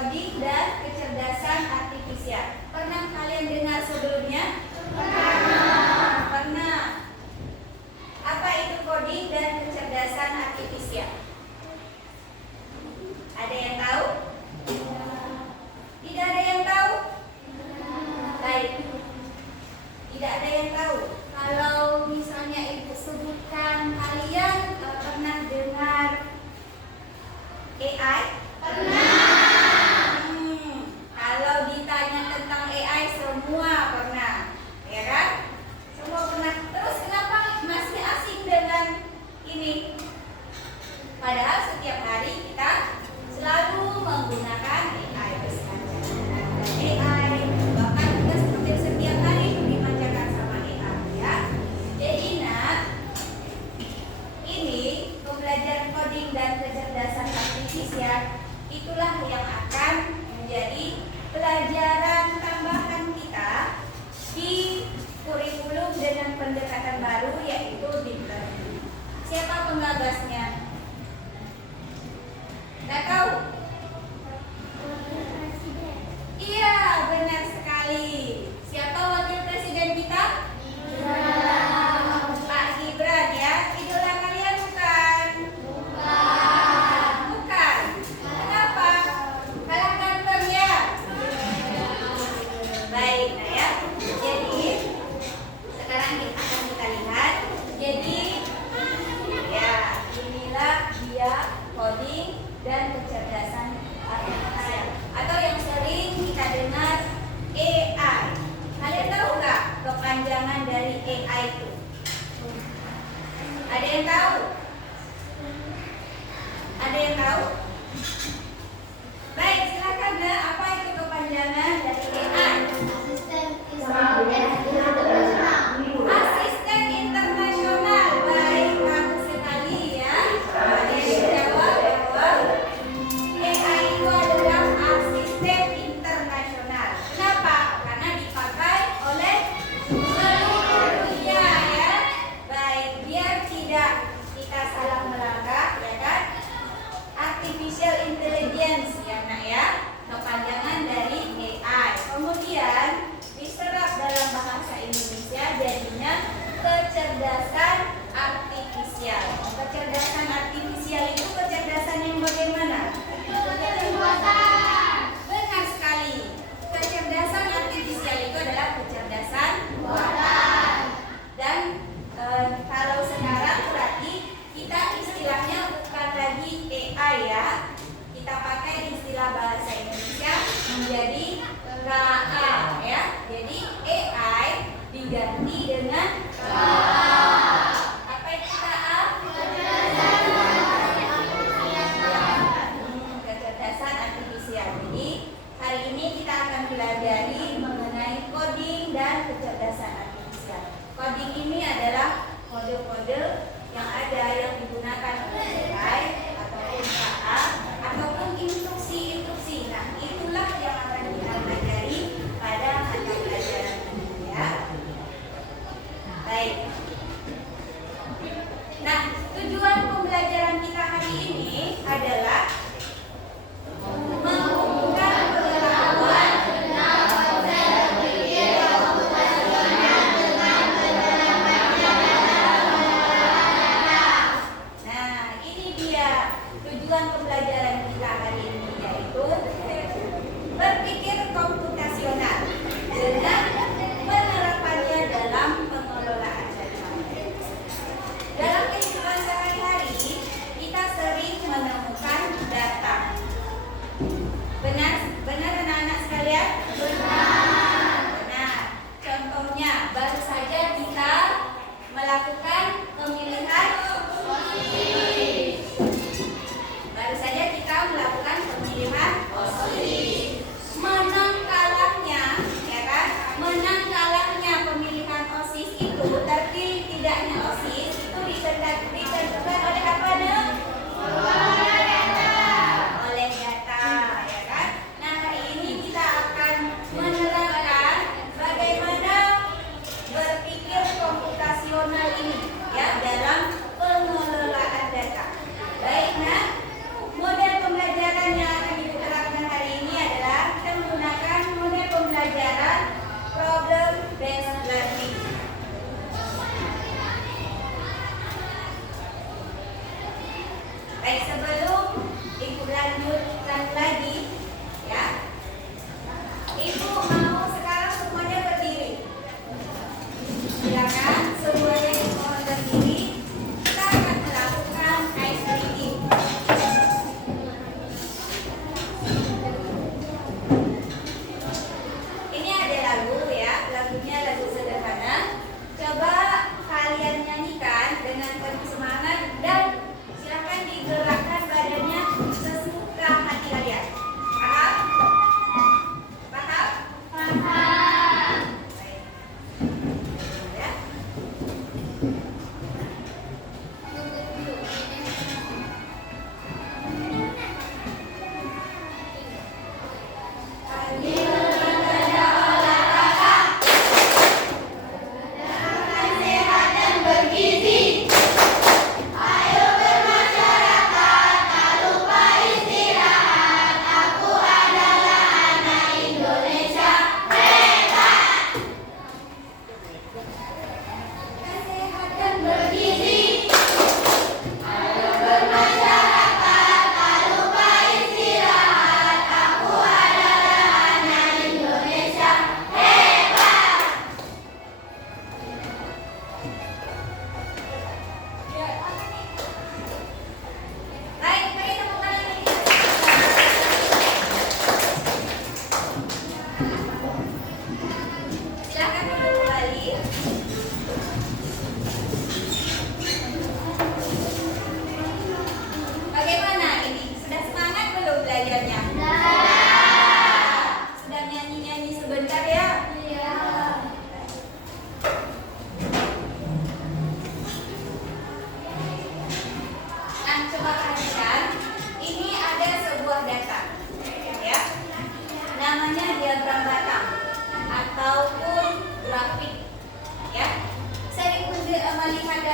coding dan kecerdasan artifisial. Pernah kalian dengar sebelumnya? Pernah. Apa itu coding dan kecerdasan artifisial? Ada yang tahu? Tidak ada yang tahu? Baik. Tidak ada yang tahu. Kalau misalnya ibu sebutkan, kalian pernah dengar AI? Pernah. Kalau ditanya tentang AI, semua pernah, ya kan? Semua pernah. Terus kenapa masih asing dengan ini? Padahal setiap hari kita selalu menggunakan AI berselancar. AI, bahkan kita hampir setiap hari dimanjakan sama AI, ya. Jadi ini pembelajaran coding dan kecerdasan artifisial itulah yang akan menjadi pelajaran tambahan kita di kurikulum dengan pendekatan baru, yaitu deep learning. Siapa penggagasnya? Nggak tahu? Iya, benar sekali. Siapa wakil presiden kita? Pak Gibran, ya. Idola kalian bukan? Bukan. Kenapa? Kalah ganteng, ya? Baik, nah ya. Jadi sekarang akan kita lihat. Jadi ya, inilah dia coding dan kecerdasan artifisial, atau yang sering kita dengar AI. Kalian tahu nggak kepanjangan dari AI itu? Ada yang tahu? Ada yang tahu? Baik, silakan. Apa itu kepanjangan dari AI? Asisten internasional. Baik, bagus sekali, ya. Ada yang menjawab bahwa AI itu adalah asisten internasional. Kenapa? Karena dipakai oleh seluruh dunia, ya. Baik, biar tidak kita salah melangkah, ya kan? Artificial intelligence, ya nak, ya. Kepanjangan dari AI. Kemudian diserap dalam bahasa Indonesia jadinya kecerdasan artifisial. Kecerdasan artifisial itu kecerdasan yang bagaimana? Benar sekali. Kecerdasan artifisial itu adalah kecerdasan buatan. Dan kalau sekarang berarti kita istilahnya bukan lagi AI, ya. Kita pakai istilah bahasa Indonesia menjadi KA, ya. Jadi AI diganti dengan KA. Apa itu KA? Kecerdasan artifisial. Jadi hari ini kita akan pelajari mengenai coding dan kecerdasan artifisial. Coding ini adalah kode-kode yang ada yang digunakan oleh AI ataupun KA ataupun instruksi-instruksi. Nah, itulah yang akan kita pelajari pada mata pelajaran ini, ya. Baik. Nah, tujuan pembelajaran kita hari ini adalah menghubungkan pengetahuan Nah, ini dia tujuan pembelajaran kita hari ini, yaitu berpikir komputasional dengan penerapannya dalam pengelolaan data. Dalam kehidupan sehari-hari, kita sering menemukan data. Benar anak-anak sekalian? Benar. Contohnya, baru saja kita melakukan pemilihan. Baru saja kita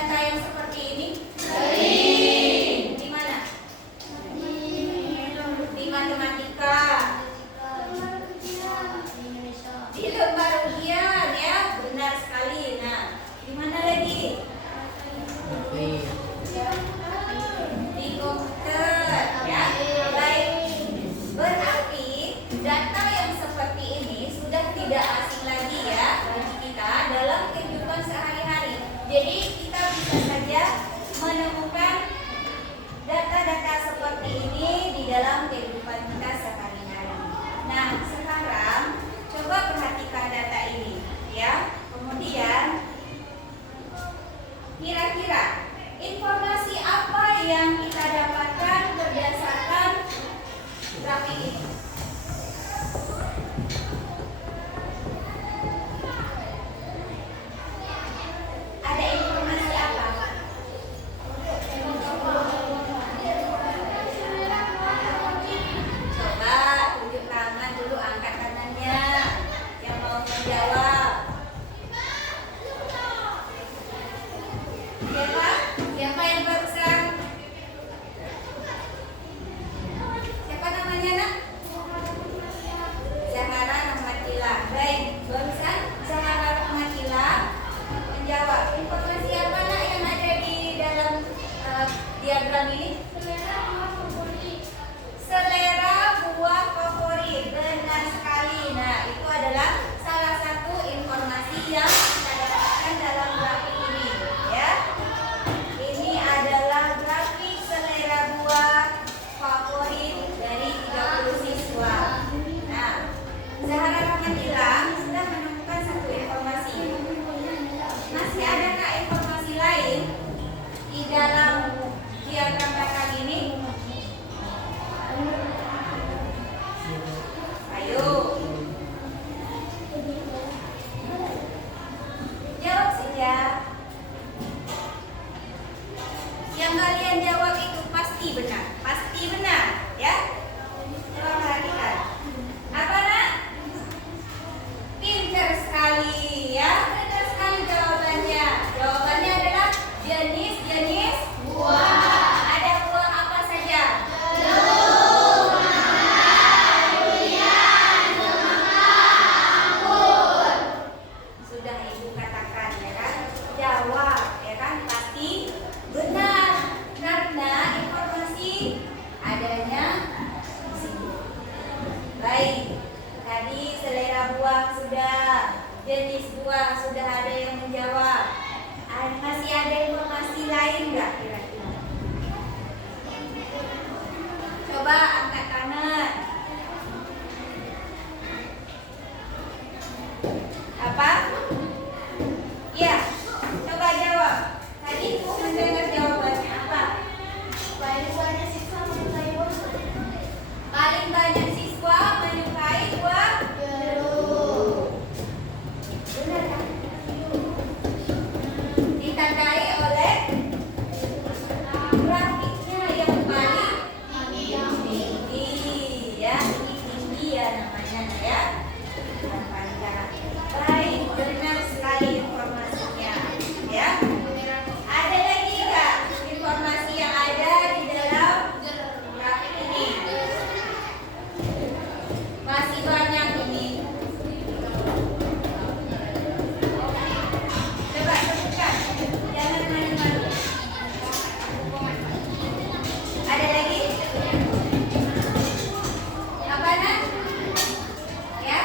data yang seperti ini? Sering. Di mana? Di matematika. Di lembar ujian ya, benar sekali. Nah, di mana lagi? Di komputer ya. Baik. Berarti data yang seperti ini sudah tidak asing lagi ya bagi kita dalam kehidupan sehari-hari. Jadi kita bisa saja menemukan data-data seperti ini di dalam kehidupan kita sehari-hari. Nah, sekarang coba perhatikan data ini ya. Kemudian kira-kira informasi apa yang kita dapatkan berdasarkan grafik ini? Ada informasi apa? Coba tunjuk tangan dulu, angkat tangannya yang mau menjawab. Siapa? Siapa yang barusan? Siapa namanya, Nak? Zahara Rahmatila. Baik, barusan Zahara Rahmatila menjawab. Informasi apa, Nak, yang ada di dalam diagram ini? Selera buah favorit. Benar sekali. Nah, itu adalah salah satu informasi yang kita dapatkan dalam grafik ini ya. Ini adalah grafik selera buah favorit dari 30 siswa. Nah, Zahara Rahmatila sudah menemukan satu informasi. Masih adakah informasi lain di dalam diagram belakang ini? Ayo. Jawab saja. Yang kalian jawab itu pasti benar. Pasti benar, ya. Coba perhatikan. Apa, Nak? Pintar sekali, ya. Pintar sekali jawabannya. Jawabannya adalah jenis-jenis buah. Ada buah apa saja? Sudah Ibu katakan ya kan? Jawab ya kan? Pasti benar karena informasi adanya di sini. Baik, tadi selera buah sudah, jenis buah sudah ada yang menjawab. Masih ada informasi lain nggak kira-kira? Coba angkat tangan. Apa? Ya, coba jawab. Tadi Ibu mendengar jawabannya apa? Paling banyak siswa menyukai buah jeruk. Benar kan? Ditandai oleh grafiknya yang paling tinggi ya. Ini tinggi ya namanya ya. Yang paling kanan. Baik, benar sekali informasinya ya. Ada lagi nggak informasi yang ada di dalam grafik ini? Masih banyak ini. Coba sebutkan. Jangan malu-malu. Ada lagi? Apa, Nak? Ya.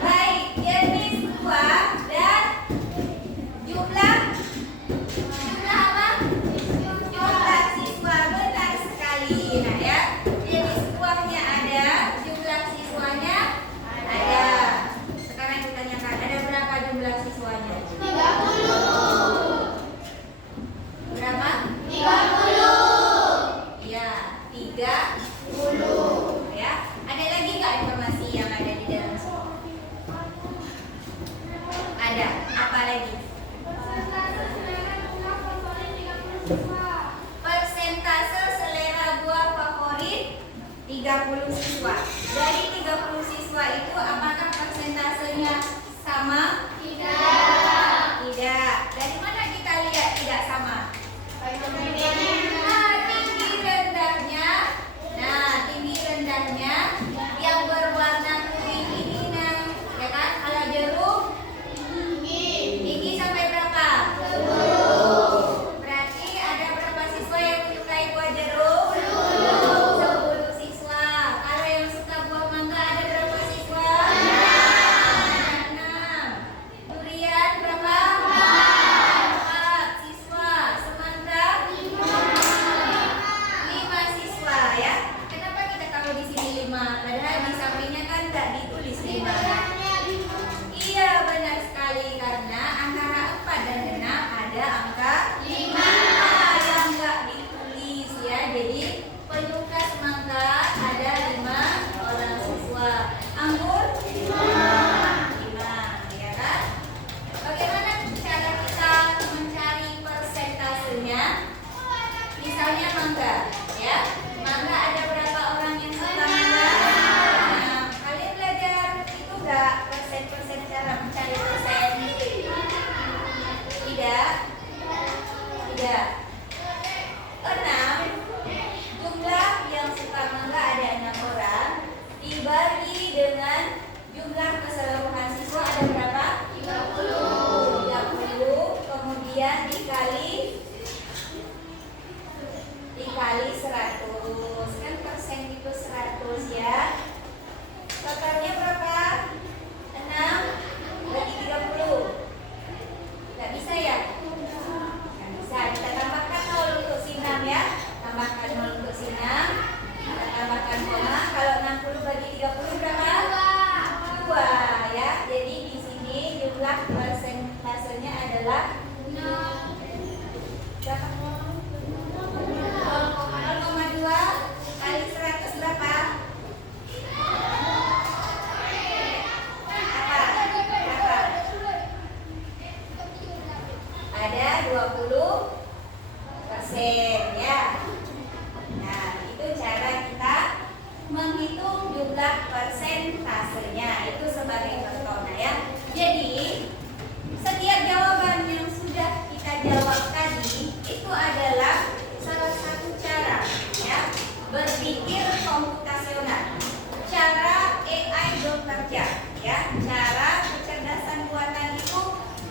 Baik, jenis buah dan jumlah apa? Jumlah siswa. Benar sekali. Nah ya, jenis buahnya ada, jumlah siswanya ada. Sekarang kita tanyakan, ada berapa jumlah siswanya? 30. Berapa? 30. Iya, 30 ya. Ada lagi nggak informasi yang ada di dalam sini? Ada. Apa lagi? Persentase selera buah favorit 30 siswa. Dari 30 siswa itu apakah persentasenya sama? Tidak. Misalnya mangga, ya. Mangga ada berapa orang yang suka mangga? Nah, kalian belajar itu enggak persen-persen cara mencari persen? Tidak. Tidak. 6. Jumlah yang suka mangga ada 6 orang. Dibagi dengan jumlah keseluruhan siswa ada berapa? 30. 30. Kemudian dikali 100. Kan persen itu 100 ya. Totalnya berapa? 6 bagi 30. Nggak bisa ya? Nggak bisa. Kita tambahkan 0 untuk sinam ya. Tambahkan 0 untuk sinam. Kita tambahkan koma. Kalau 60 bagi 30 berapa? 2 ya. Jadi di sini jumlah persentasenya adalah berapa? 0,2 kali 100 berapa? Berapa? Ada 20% ya. Nah, itu cara kita menghitung jumlah persentasenya. Itu sebagai contoh ya. Jadi, setiap jawaban yang sudah kita jawab tadi itu adalah salah satu cara ya berpikir komputasional. Cara AI bekerja ya. Cara kecerdasan buatan itu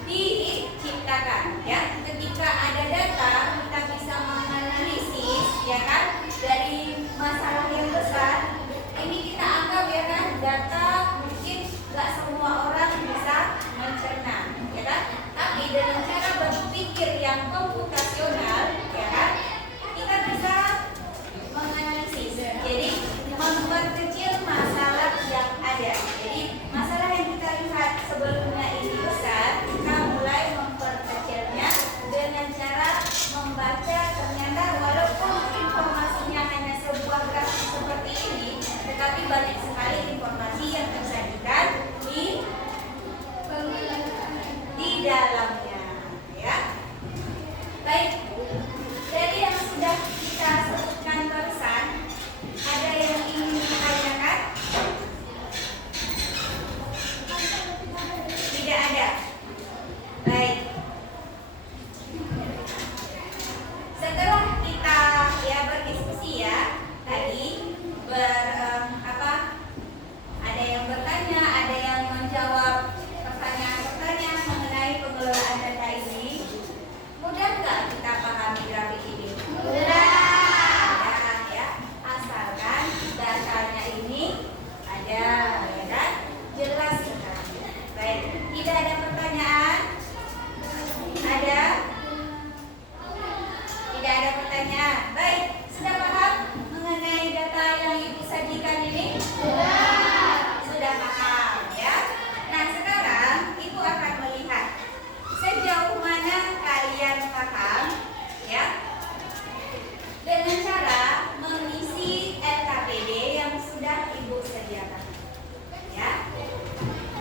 diciptakan ya. Ketika ada data kita bisa menganalisis ya kan dari masalah yang besar. Ini kita anggap ya kan data mungkin nggak semua orang bisa mencerna ya kan. Tapi dengan cara berpikir yang komputasional ya kan kita bisa menganalisis. Jadi memperkecil masalah yang ada. Jadi masalah yang kita lihat sebelumnya ini besar, kita mulai memperkecilnya dengan cara membaca. Ternyata walaupun informasinya hanya sebuah grafik seperti ini, tetapi banyak sekali informasi yang tersajikan di dalamnya ya. Baik, dari yang sudah kita sebutkan barusan, ada yang ingin ditanyakan? Tidak ada. Baik. Setelah kita ya berdiskusi ya tadi ada yang bertanya, ada yang menjawab pertanyaan-pertanyaan mengenai pengelolaan data ini. Mudah nggak kita pahami grafik ini? Mudah ya, asalkan datanya ini ada ya kan? Jelas sekali. Baik, tidak ada pertanyaan? Ada? Tidak ada pertanyaan. Baik, sudah paham mengenai data yang Ibu sajikan ini? Sudah paham ya. Nah, sekarang Ibu akan melihat sejauh mana kalian paham ya dengan cara mengisi LKPD yang sudah Ibu sediakan ya.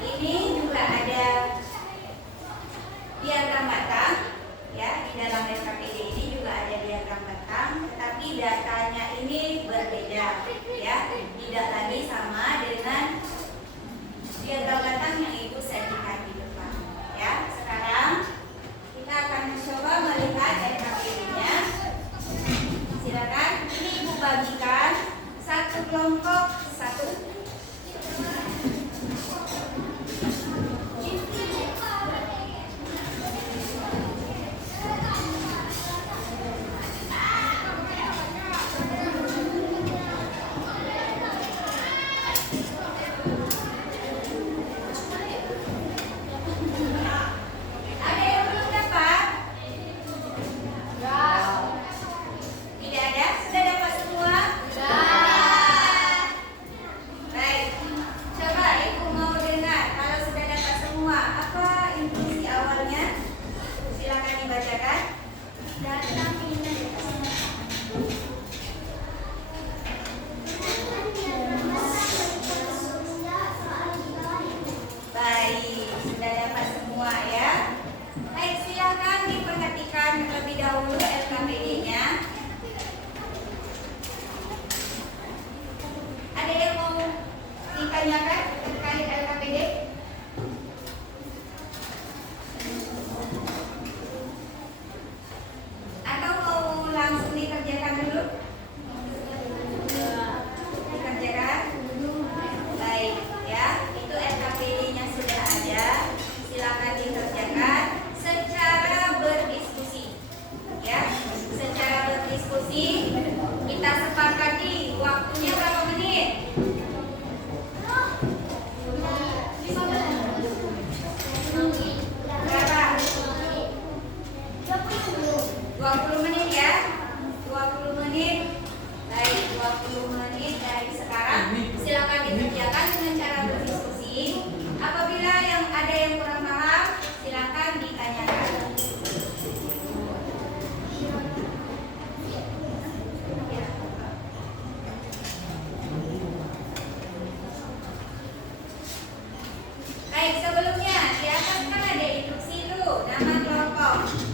Ini juga ada diagram batang ya. Di dalam LKPD ini juga ada diagram batang, tetapi datanya ini berbeda ya. Tidak lagi sama dengan diagram batang yang Ibu sajikan di depan ya. Sekarang kita akan mencoba melihat LKPD-nya. Silakan, ini Ibu bagikan satu kelompok satu. Ada yang belum dapat? Tidak ada? Sudah dapat semua? Baik. Coba Ibu mau dengar. Kalau sudah dapat semua, apa instruksi awalnya? Silakan dibacakan. Data minat. Baik, sudah dapat semua ya. Baik, silakan diperhatikan terlebih dahulu LKPD-nya. 20 menit ya. 20 menit. Baik, 20 menit dari sekarang. Silakan dikerjakan dengan cara berdiskusi. Apabila ada yang kurang paham, silakan ditanyakan. Baik, sebelumnya di atas kan ada instruksi dulu, nama kelompok.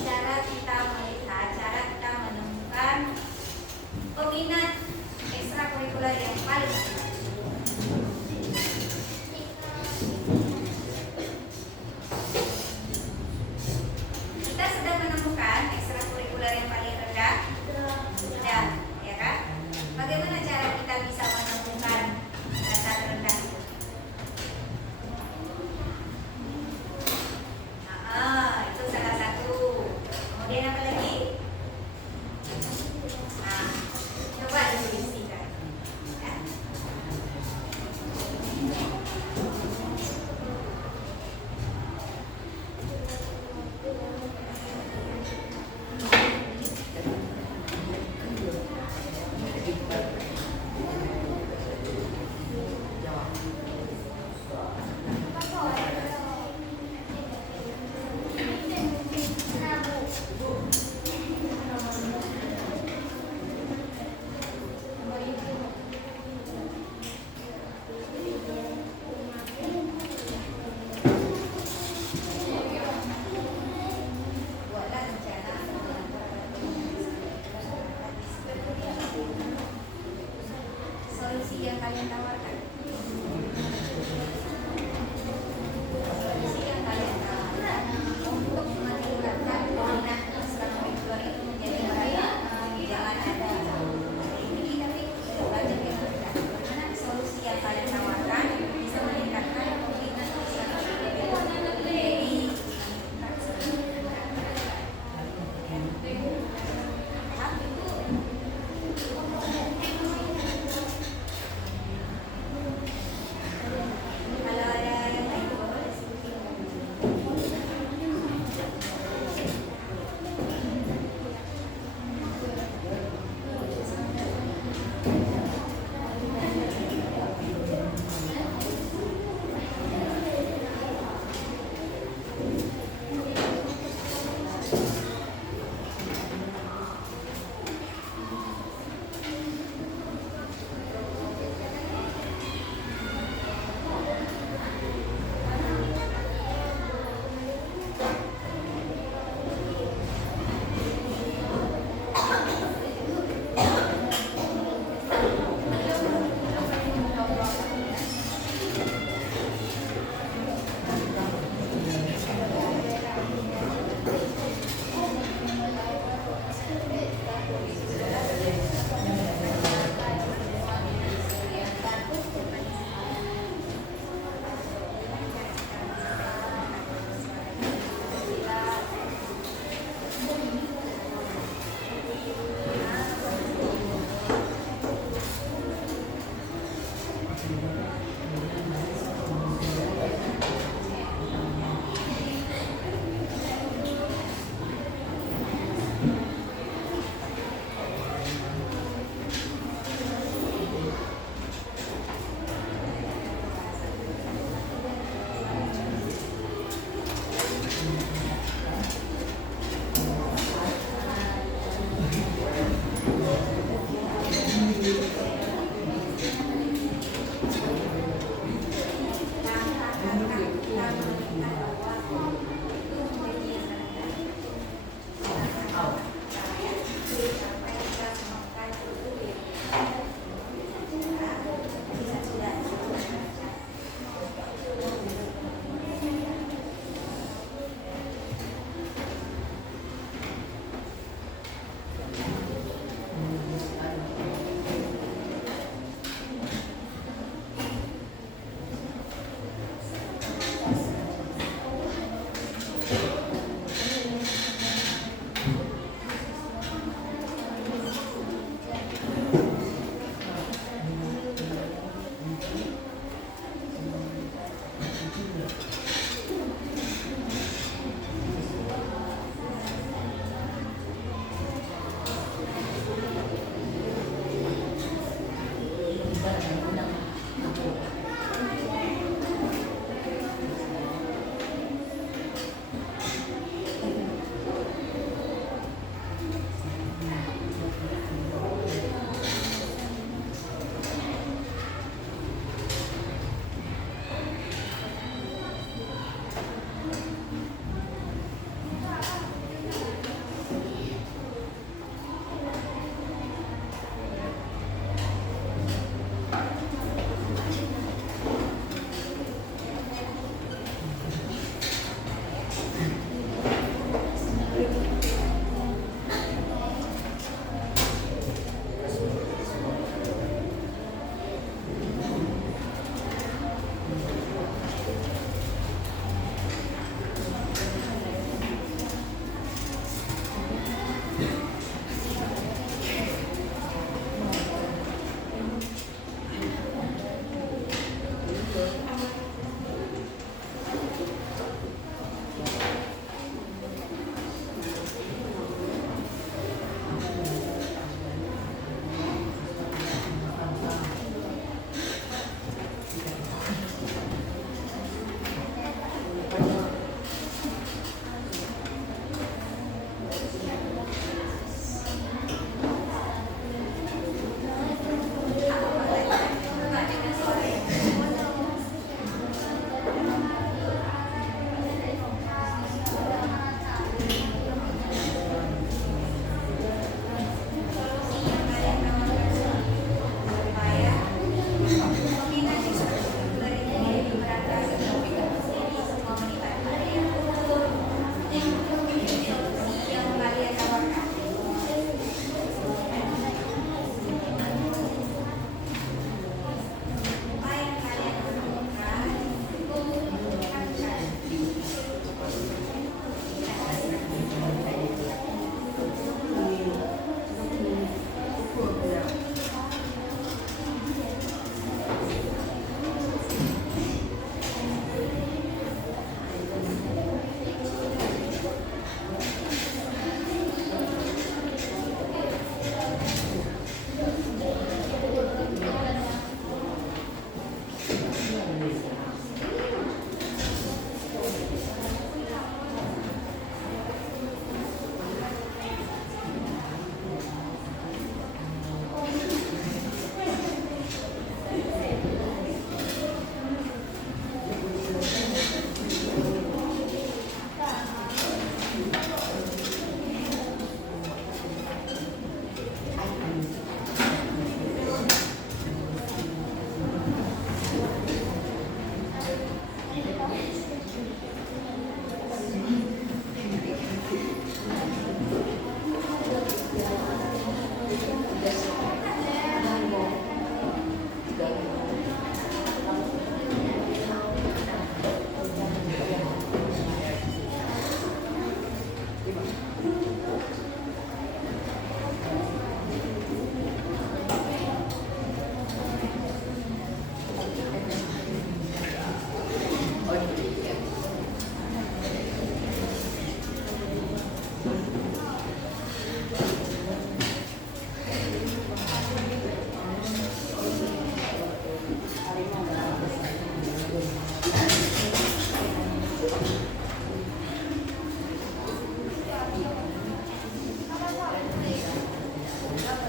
Cara kita melihat, cara kita menemukan kalian tawarkan? Solusi yang kalian tawarkan untuk meningkatkan koordinasi selama mingguan itu menjadi baik. Jangan ada ini tapi banyak yang berbeda. Bagaimana solusi yang kalian tawarkan bisa meningkatkan koordinasi selama mingguan menjadi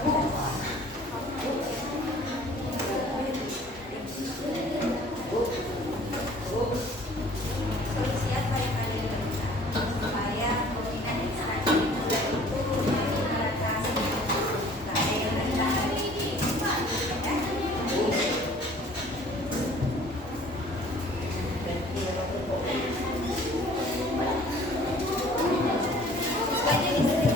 Solusi apa yang kalian berikan supaya pembinaan instansi mulai itu mengatasi kehadiran ini, ya? Banyak di sini.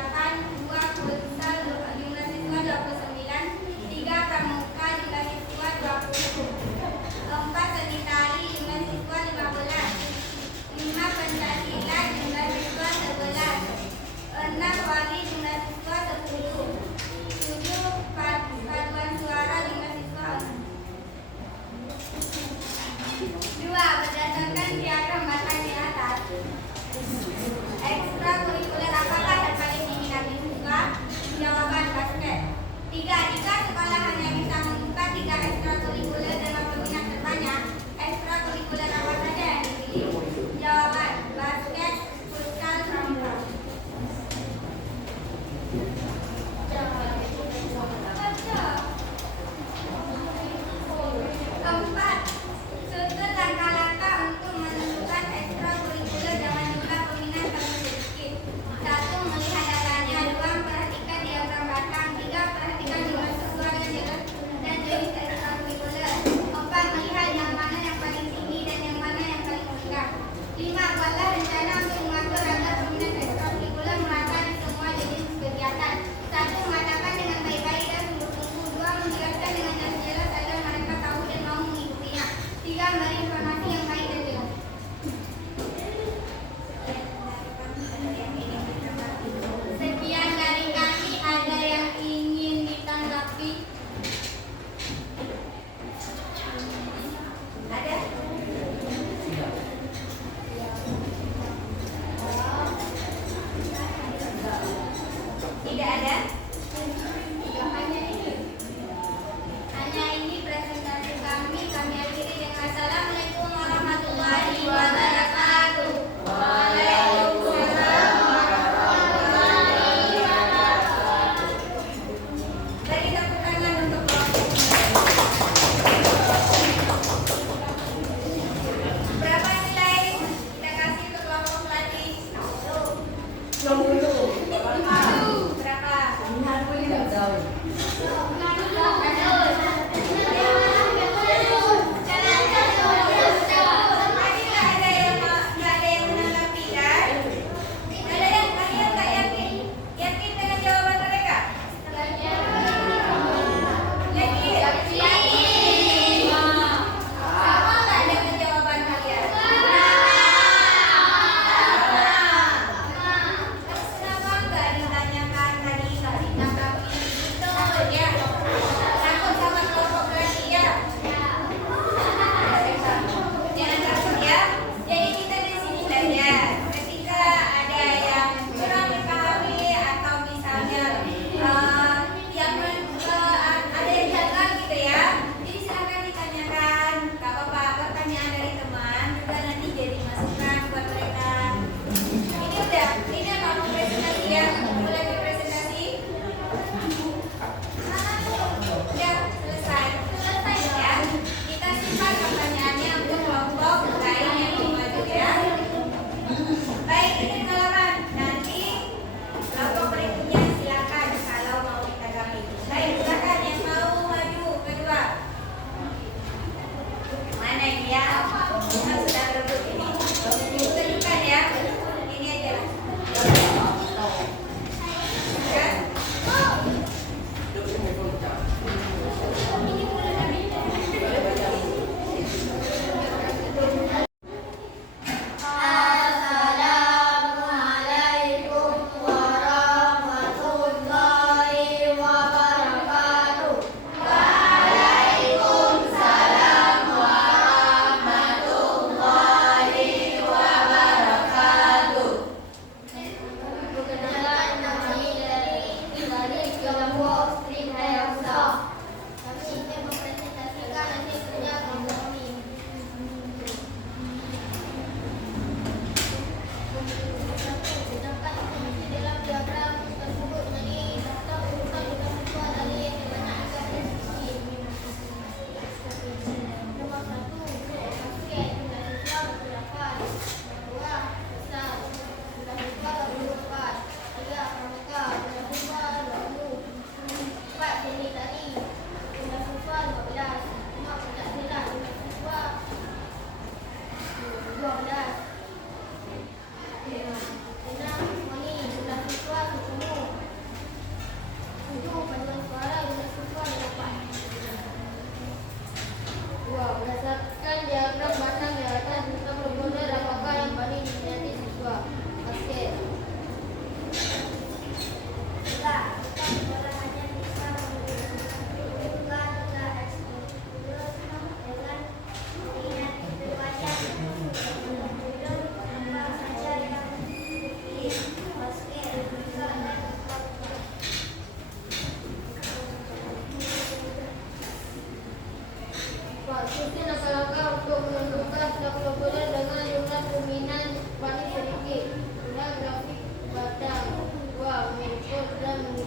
silakan. 2 futsal jumlah siswa 29. 3 pramuka jumlah siswa 20. 4 seni tari jumlah siswa 15. 5 pencaksilat jumlah siswa 11. 6 wali jumlah siswa 10. 7 paduan suara jumlah siswa 2. Berdasarkan piagam batas di atas, ekstrakurikuler apakah yang paling diminati siswa? Jawaban basket. 3. Jika sekolah hanya bisa membuka 3 ekstrakurikuler dengan peminat terbanyak, ekstrakurikuler apa saja yang dipilih? Jawaban basket, futsal, pramuka. Keempat, susun langkah-langkah untuk menentukan ekstrakurikuler dengan jumlah peminat paling sedikit. 1. Melihat datanya. 2. Perhatikan diagram batang. 3. Perhatikan jumlah siswa dan jenis ekstrakurikuler. 4. Melihat yang mana yang paling tinggi dan yang mana yang paling rendah. 5. Buatlah rencana untuk mengatur agar peminat ekstrakurikuler merata di semua jenis kegiatan. 1. Mengatakan dengan baik-baik dan sungguh-sungguh. 2. Menjelaskan dengan jelas agar mereka tahu dan mau mengikutinya. 3. Memberi informasi yang baik dan jelas. Sekian dari kami. Ada yang ingin ditanggapi? Ada? Tidak ada? Hanya ini presentasi kami. Kami akhiri dengan Assalamualaikum warahmatullahi wabarakatuh. Waalaikumsalam warahmatullahi wabarakatuh. Beri tepuk tangan untuk kelompok. Berapa nilai kita kasih untuk kelompok pelatih? 60. Berapa? Aku tidak tahu.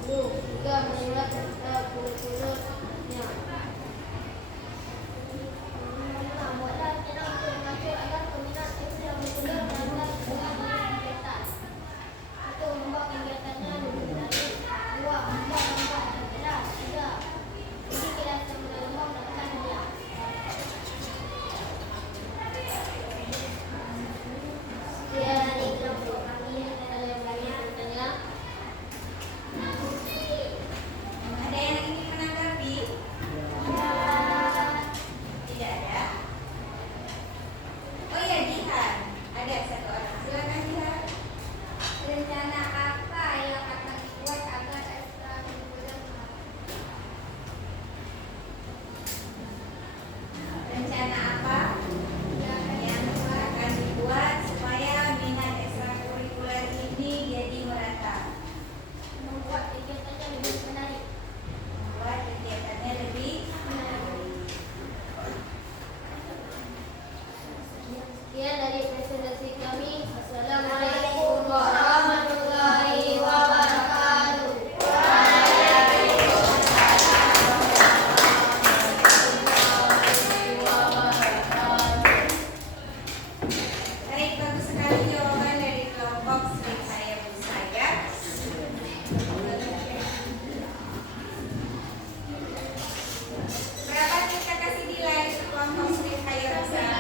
juga mengingat serta kurikulumnya. Buatlah cara untuk mengatur agar peminat itu yang mudah belajar dengan kegiatan. Satu, membuat kegiatannya lebih menarik. Dua, membuat tempat yang jelas. Tiga, jadi kita semua mendapatkan hadiah. Sekian dari kelompok kami yang ada banyak bertanya. Ada yang ingin menanggapi? Tidak ada. Oh ya, Jihan. Ada satu orang. Silakan Jihan. Rencana apa yang akan dibuat agar ekstrakurikuler Rencana apa yang akan dibuat supaya minat ekstrakurikuler ini jadi merata? membuat kegiatannya lebih menarik? Membuat kegiatannya lebih Sekian dari presentasi kami. Assalamualaikum warahmatullahi wabarakatuh. baik. Bagus sekali jawaban dari kelompok Sri Saya Busaya. Berapa kita kasih nilai kelompok Sri Saya Busaya?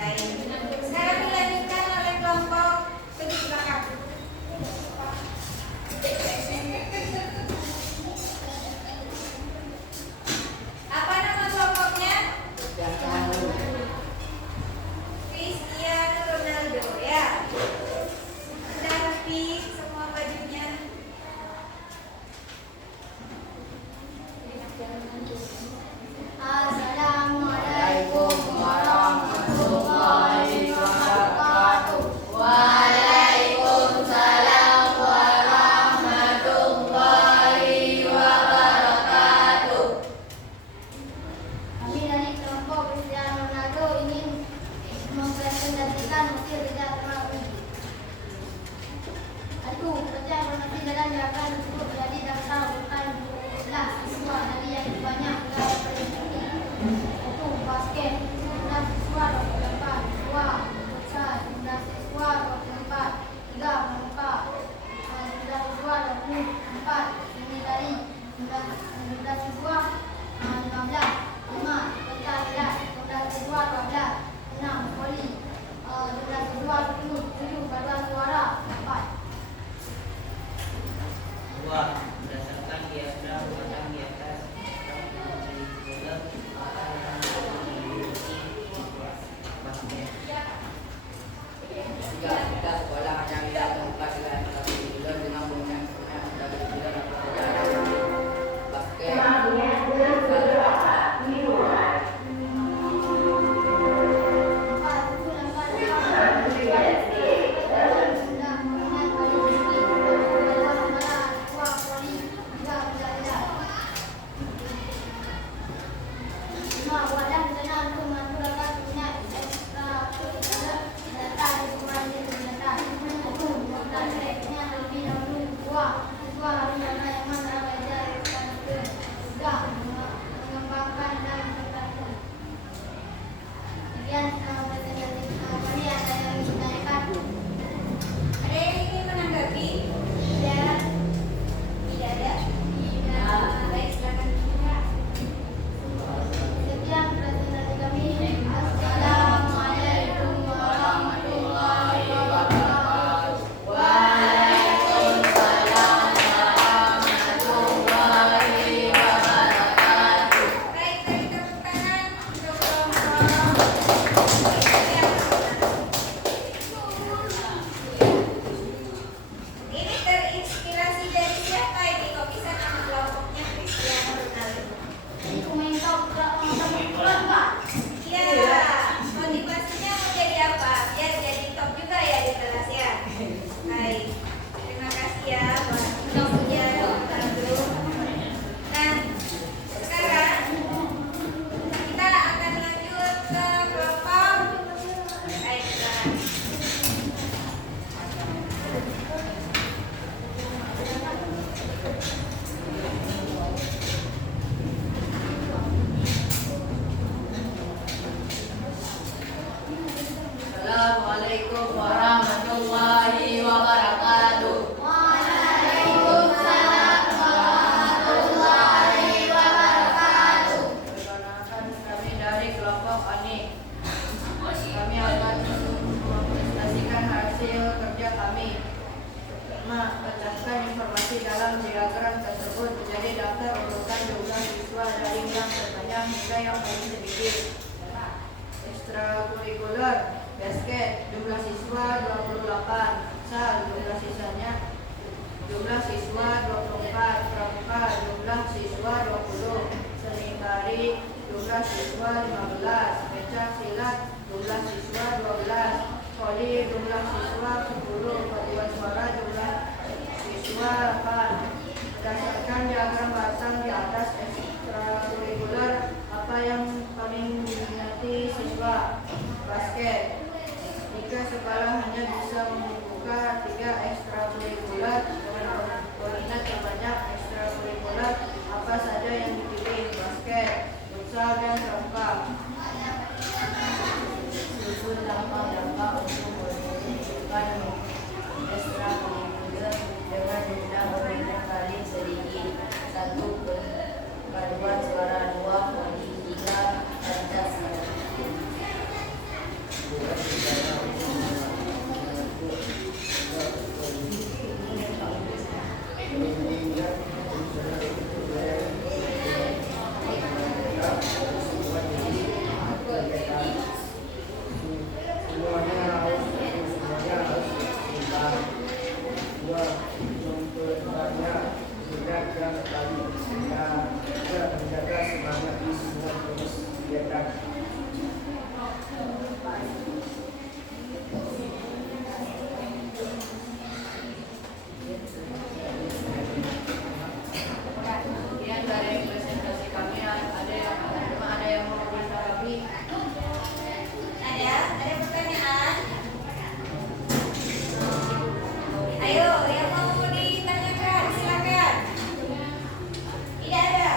Baik. Sekarang dilanjutkan oleh kelompok Teguk Belakang. Apa nama kelompoknya? Cristiano Ronaldo, ya. Sudah rapi semua bajunya. Assalamualaikum warahmatullahi wabarakatuh. Waalaikumsalam warahmatullahi wabarakatuh. Kami dari kelompok Cristiano Ronaldo ingin mempresentasikan hasil kerja kami. Satu, kerja kami dalam gerakan tersebut menjadi dasar bukan belas siswa dari yang banyak dalam presentasi. Satu, basket, 16 siswa 24. Dua, futsal, 16 siswa 24. Tiga, pramuka, 19 siswa 24. Ini dari 19 siswa 15. Lima, pecah silat, 12 siswa 12. Enam, voli, 12 siswa 10. Tujuh, paduan suara 4. Dua, berdasarkan kiasda muatan di atas ekstrakurikuler akan memiliki basket. Tiga, kita sekolah yang tidak mempelajari ekstrakurikuler dengan menggunakan ekstrakurikuler atau pelajaran basket, futsal, Pecahkan informasi dalam diagram tersebut menjadi daftar urutan jumlah siswa dari yang terbanyak hingga yang paling sedikit. Ekstrakurikuler, basket, jumlah siswa 28, futsal, jumlah siswa 24, pramuka, jumlah siswa 20, seni tari, jumlah siswa 15, pencak silat, jumlah siswa 12, voli, jumlah siswa 10, paduan suara, jumlah siswa 8. Berdasarkan diagram batang di atas ekstrakurikuler, apa yang paling diminati siswa? Basket. Jika sekolah hanya bisa membuka 3 ekstrakurikuler dengan peminat terbanyak ekstrakurikuler, apa saja yang dipilih? Basket, futsal, dan pramuka. Susun dampak-dampak untuk menunjukkan ekstrakurikuler dengan jumlah peminat paling sedikit. 1. Paduan suara, 2. Voli, 3. Pencak silat. Menjaga semangat di semua jenis kegiatan. Kemudian dari presentasi kami ada yang mau bicara lagi? Ada pertanyaan? Ayo, yang mau ditanyakan, silakan. Tidak ada.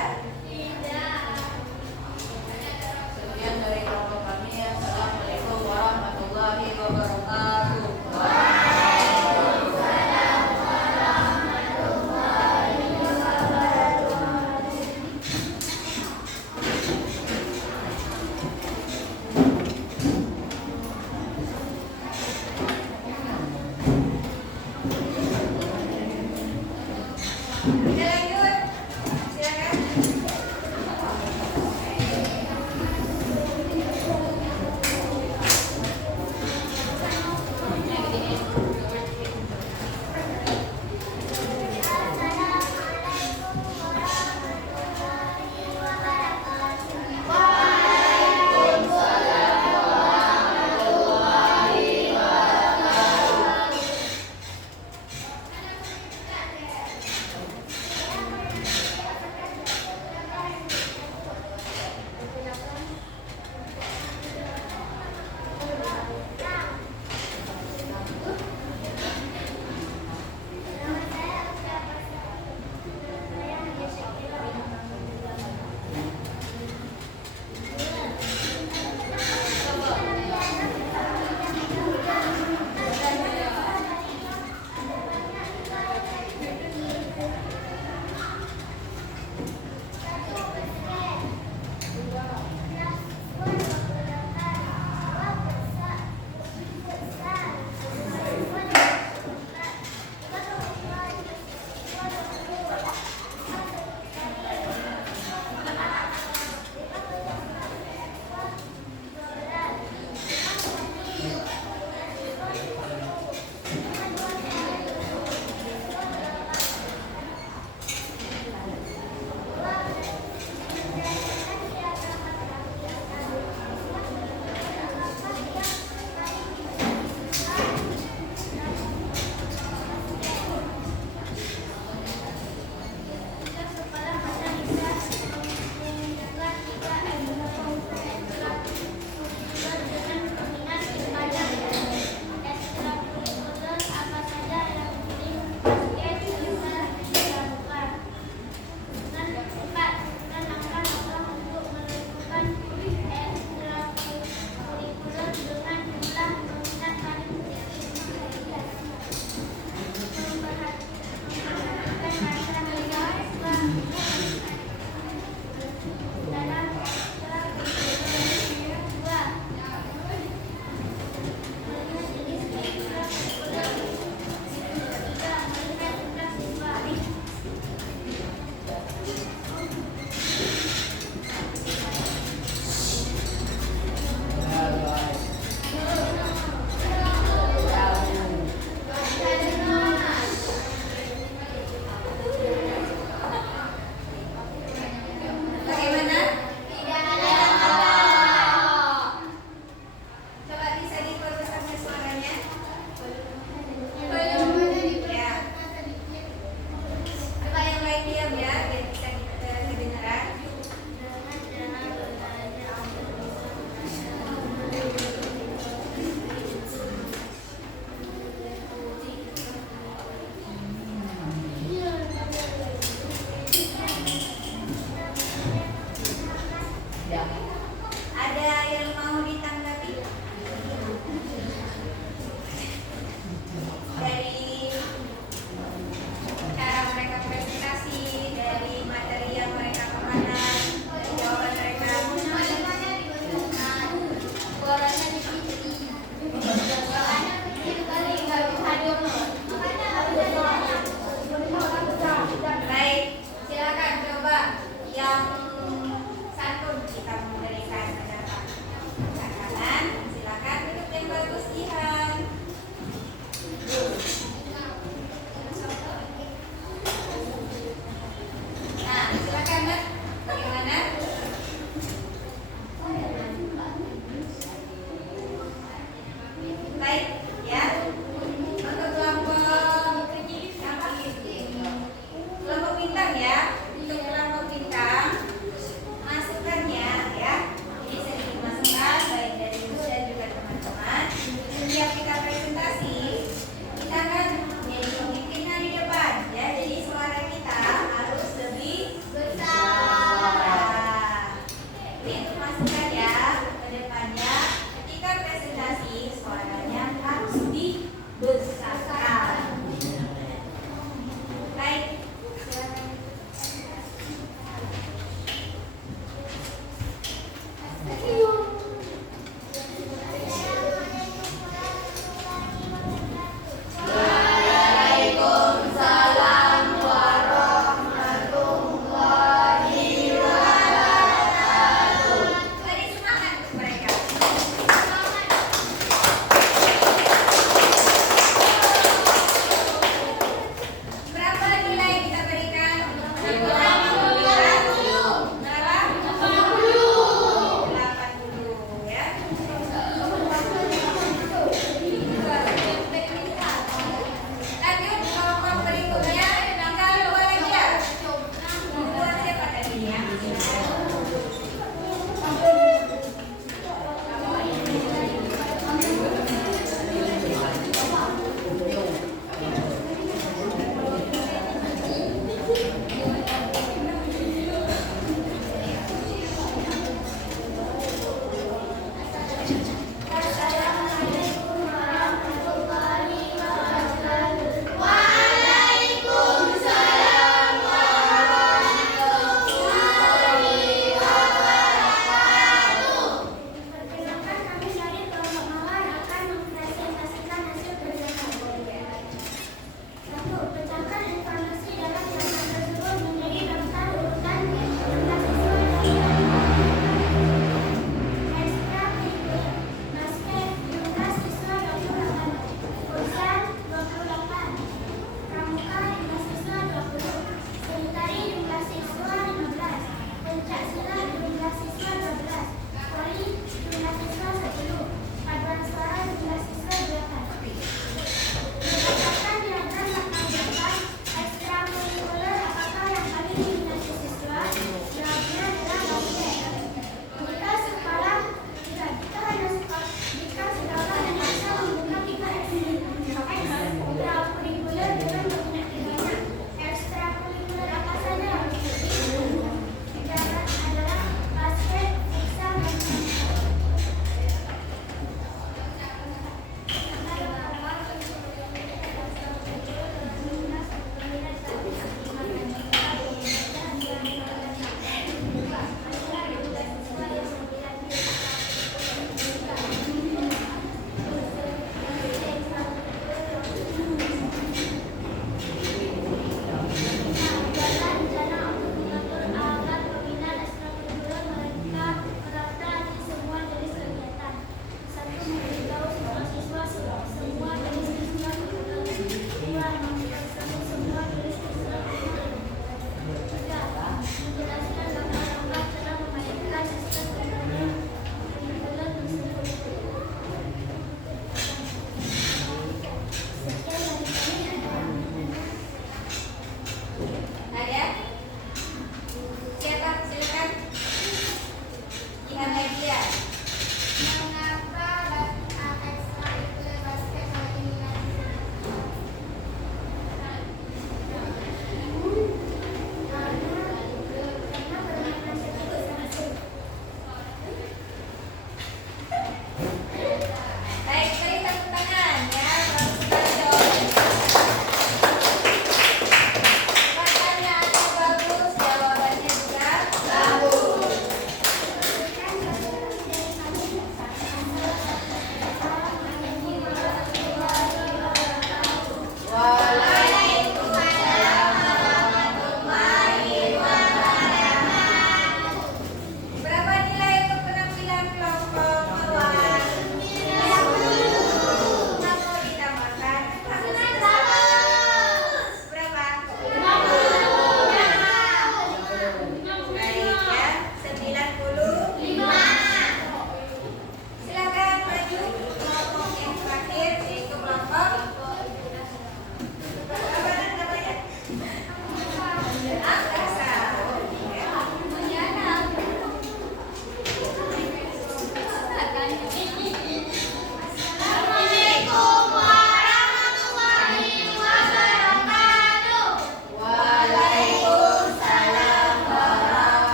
Sekian dari kelompok kami. Assalamualaikum warahmatullahi wabarakatuh. Kita lanjut. Silakan.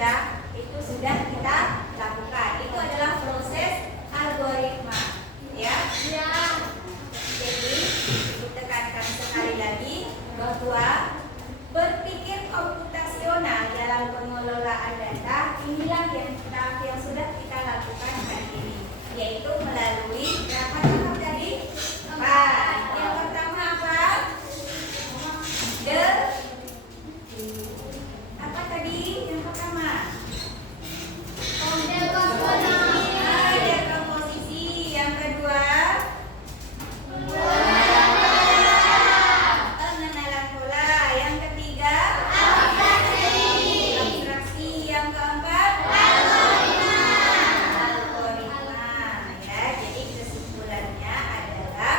enggak, itu sudah kita lakukan. Itu adalah proses algoritma, ya. Jadi ibu tekankan sekali lagi bahwa berpikir komputasional dalam pengelolaan data inilah yang sudah kita lakukan hari ini, yaitu melalui berapa tahap tadi? 4. Yang pertama apa? Apa tadi? Yang pertama ada komposisi. Yang kedua pengenalan pola. Yang ketiga abstraksi. Yang keempat algoritma. Ya, jadi kesimpulannya adalah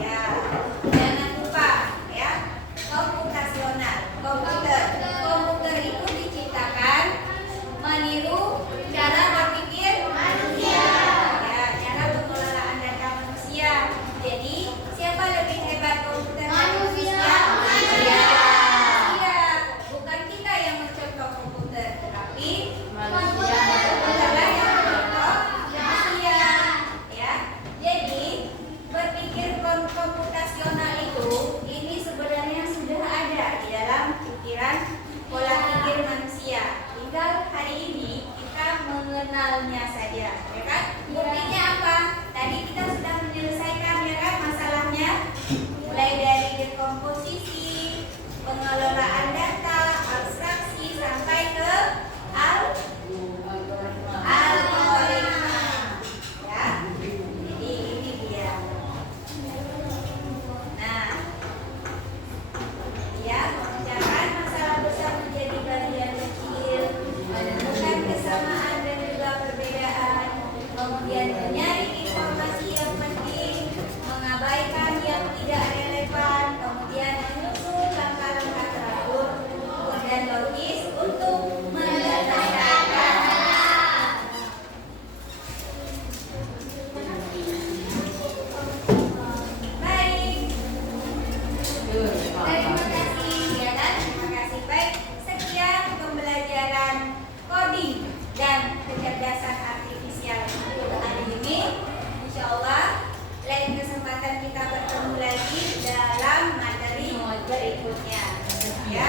ya, jangan lupa ya, komputasional. Komputer itu diciptakan meniru cara berpikir manusia. Ya, cara pengelolaan data manusia. Jadi, siapa lebih hebat, komputer atau manusia? Manusia. Bukan kita yang mencontoh komputer, tetapi komputerlah yang mencontoh manusia. Ya. Jadi, berpikir komputasional itu ini sebenarnya sudah ada di dalam pikiran pola pikir manusia. Tinggal hari ini kita mengenalnya saja, ya kan? Buktinya apa? Tadi kita sudah menyelesaikan, ya kan, masalahnya, mulai dari dekomposisi, pengelolaan data, abstraksi sampai ke algoritma. Ya. Jadi ini dia. Nah, ya, mengerjakan masalah besar menjadi bagian kecil, menemukan kesamaan dan juga perbedaan, kemudian menyaring informasi yang penting, mengabaikan yang tidak relevan, kemudian menyusun langkah-langkah teratur dan logis untuk menyelesaikan. Baik. Terima kasih, ya kan? Terima kasih. Baik, sekian pembelajaran coding dan kecerdasan artifisial untuk hari ini. Insya Allah, lain kesempatan kita bertemu lagi dalam materi berikutnya. Ya.